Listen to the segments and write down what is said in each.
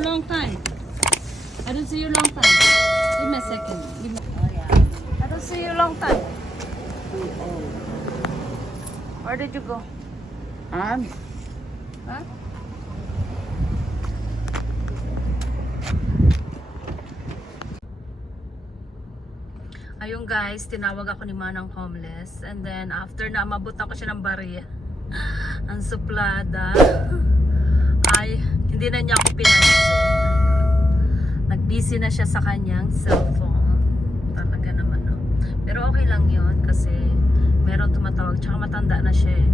long time. I don't see you long time. Give me a second. Oh, yeah. I don't see you long time. Where did you go? Huh? Ayun guys, tinawag ako ni Manang homeless. And then after na mabutan ko siya ng bariya. Ang suplada. Ay, hindi na niya ako pinansin. Nag-busy na siya sa kanyang cellphone. Talaga naman, no? Pero okay lang yun kasi meron tumatawag. Tsaka matanda na siya eh.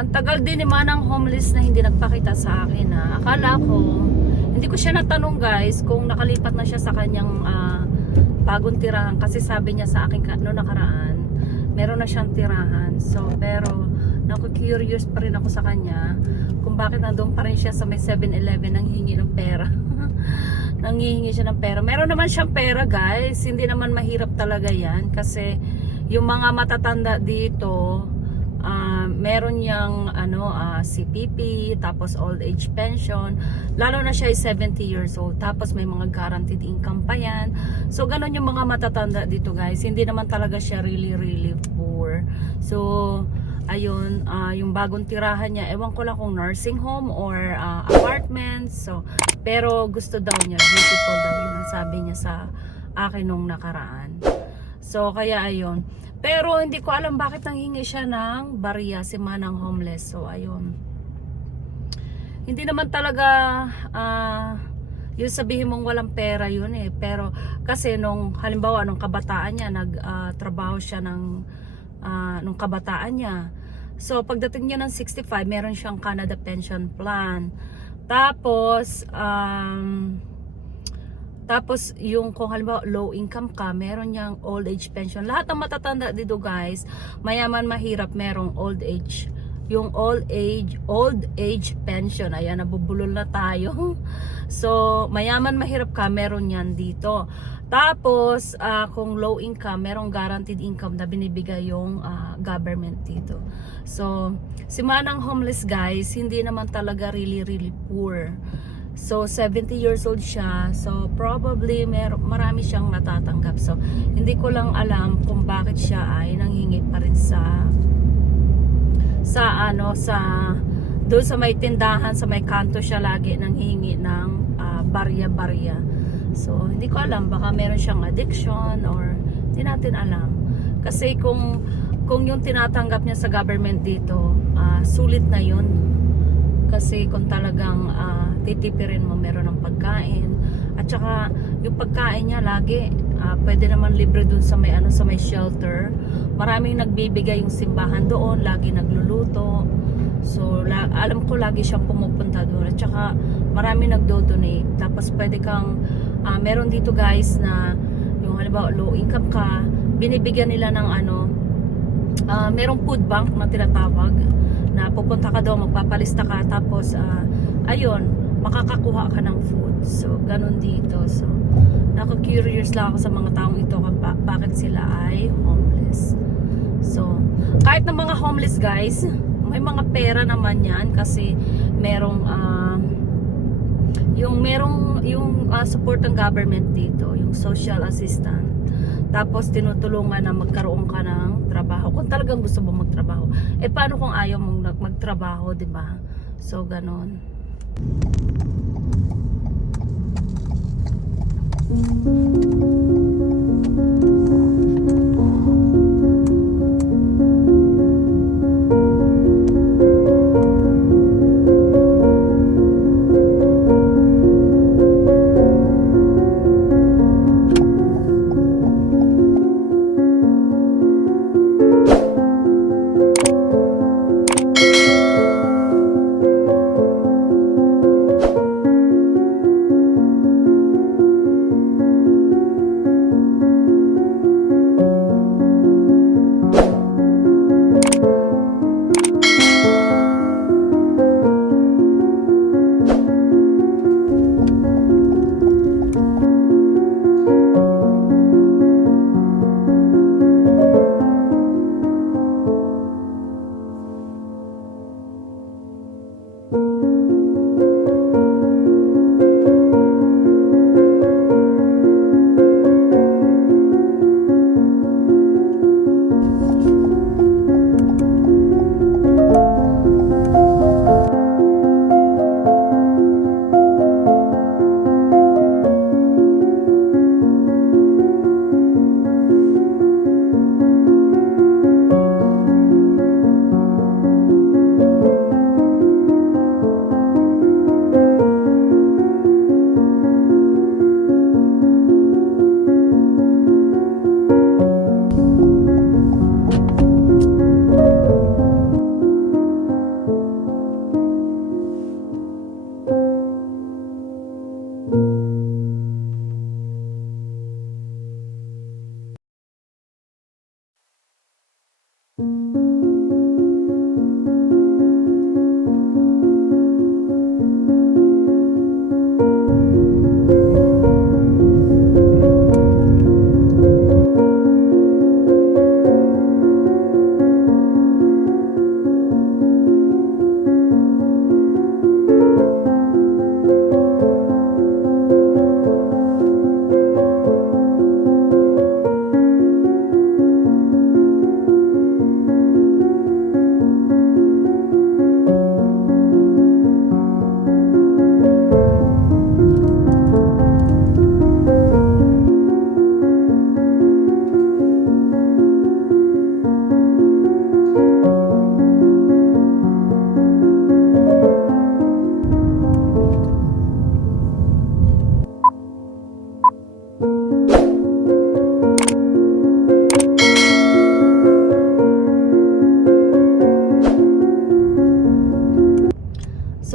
Ang tagal din ni Manang homeless na hindi nagpakita sa akin ha. Akala ko, hindi ko siya natanong guys kung nakalipat na siya sa kanyang bagong tirahan. Kasi sabi niya sa akin no nakaraan, meron na siyang tirahan. So, pero naku-curious pa rin ako sa kanya kung bakit nandun pa rin siya sa may 7-Eleven nang hingi ng pera. Nanghihingi siya ng pera. Meron naman siyang pera guys. Hindi naman mahirap talaga yan. Kasi yung mga matatanda dito, meron niyang CPP, tapos old age pension, lalo na siya ay 70 years old, tapos may mga guaranteed income pa yan. So ganon yung mga matatanda dito guys, hindi naman talaga siya really poor. So ayun, yung bagong tirahan niya, ewan ko lang kung nursing home or apartment. So pero gusto daw niya, beautiful daw yun ang sabi niya sa akin nung nakaraan. So kaya ayun. Pero hindi ko alam bakit nanghingi siya ng bariya si Manang homeless. So ayun. Hindi naman talaga yung sabihin mong walang pera yun eh. Pero kasi nung halimbawa nung kabataan niya nagtrabaho siya nung kabataan niya. So pagdating niya ng 65, meron siyang Canada pension plan. Tapos yung kung halimbawa low income ka, meron niyang old age pension. Lahat ng matatanda dito guys, mayaman mahirap, merong old age. Yung old age pension. Ayan, nabubulol na tayo. So, mayaman mahirap ka, meron yan dito. Tapos, kung low income, merong guaranteed income na binibigay yung government dito. So, si Manang homeless guys, hindi naman talaga really poor. So 70 years old siya. So probably marami siyang natatanggap. So hindi ko lang alam kung bakit siya ay nanghingi pa rin sa doon sa may tindahan, sa may kanto siya lagi nanghingi ng barya-barya. So hindi ko alam, baka meron siyang addiction or hindi natin alam. Kasi kung yung tinatanggap niya sa government dito, sulit na yun. Kasi kung talagang titipirin mo, meron ng pagkain, at saka yung pagkain niya lagi pwede naman libre dun sa may sa may shelter. Maraming nagbibigay yung simbahan doon, lagi nagluluto. So alam ko lagi siyang pumupunta doon, at saka maraming nagdo-donate. Tapos pwede kang meron dito guys na yung halimbawa low income ka, binibigyan nila ng merong food bank na tinatawag, na pupunta ka daw, magpapalista ka, tapos ayun, makakakuha ka ng food. So ganun dito. So naku-curious lang ako sa mga taong ito kung bakit sila ay homeless. So kahit ng mga homeless guys, may mga pera naman yan kasi merong yung support ng government dito, yung social assistant. Tapos tinutulungan na magkaroon ka ng trabaho kung talagang gusto mo magtrabaho. Eh paano kung ayaw mong magtrabaho, 'di ba? So ganon.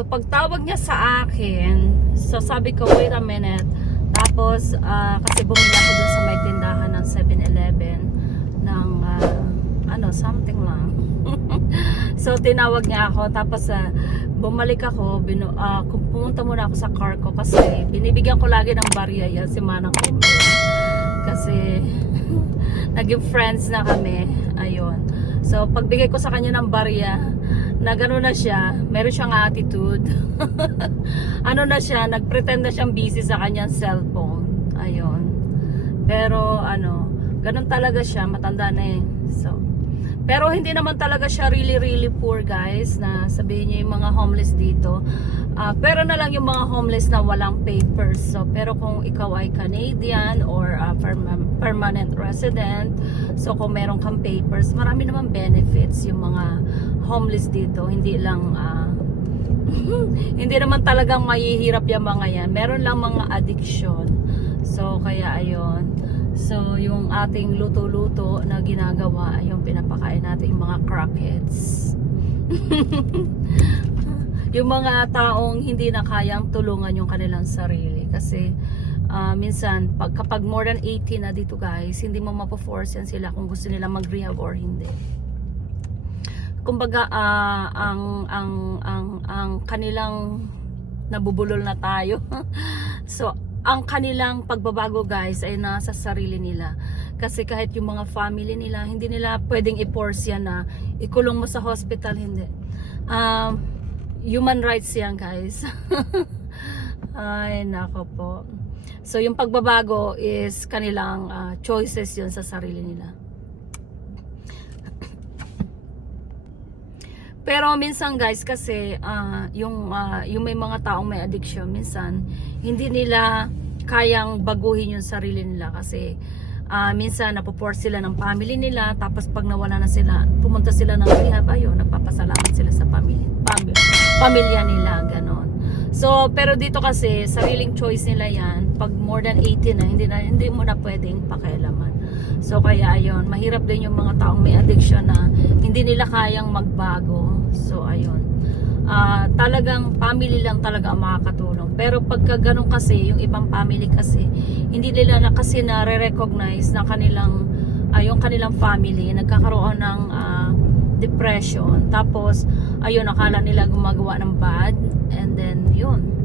So pagtawag niya sa akin, so sabi ko, wait a minute. Tapos kasi bumili ako dun sa may tindahan ng 7-Eleven ng something lang. So tinawag niya ako, tapos bumalik ako, pumunta muna ako sa car ko kasi binibigyan ko lagi ng barya yan si Manang Homeless. Kasi naging friends na kami. Ayun. So pagbigay ko sa kanya ng barya, na gano'n na siya, meron siyang attitude. Ano na siya, nagpretend na siyang busy sa kanyang cellphone. Ayun. Pero ganun talaga siya, matanda na eh. So pero hindi naman talaga siya really poor, guys, na sabihin niyo yung mga homeless dito. Pero na lang yung mga homeless na walang papers. So, pero kung ikaw ay Canadian or permanent resident, so kung meron kang papers, marami naman benefits yung mga homeless dito. Hindi lang, hindi naman talagang mahihirap yung mga yan. Meron lang mga addiction. So, kaya ayun. So, yung ating luto-luto na ginagawa, yung pinapakain natin yung mga crackheads. Yung mga taong hindi na kayang tulungan yung kanilang sarili. Kasi, minsan, kapag more than 18 na dito, guys, hindi mo mapo-force yan sila kung gusto nila mag-rehab or hindi. Kumbaga, ang kanilang nabubulol na tayo. So, ang kanilang pagbabago, guys, ay nasa sarili nila. Kasi kahit yung mga family nila, hindi nila pwedeng i-force yan na ikulong mo sa hospital, hindi. Human rights yan, guys. Ay, nako po. So, yung pagbabago is kanilang choices yun sa sarili nila. Pero minsan, guys, kasi yung may mga taong may addiction, minsan hindi nila kayang baguhin yung sarili nila kasi minsan napoforce sila ng family nila, tapos pag nawala na sila, pumunta sila ng rehab, ayun, nagpapasalamat sila sa pamilya nila, ganon. So, pero dito kasi sariling choice nila yan. Pag more than 18 na, hindi mo na pwedeng pakialaman. So, kaya ayun, mahirap din yung mga taong may addiction na hindi nila kayang magbago. So, ayun. Talagang family lang talaga ang makakatulong. Pero pagka ganun kasi, yung ibang family kasi, hindi nila na kasi na-recognize na yung kanilang family nagkakaroon ng depression. Tapos, ayun, akala nila gumagawa ng bad. And then, yun.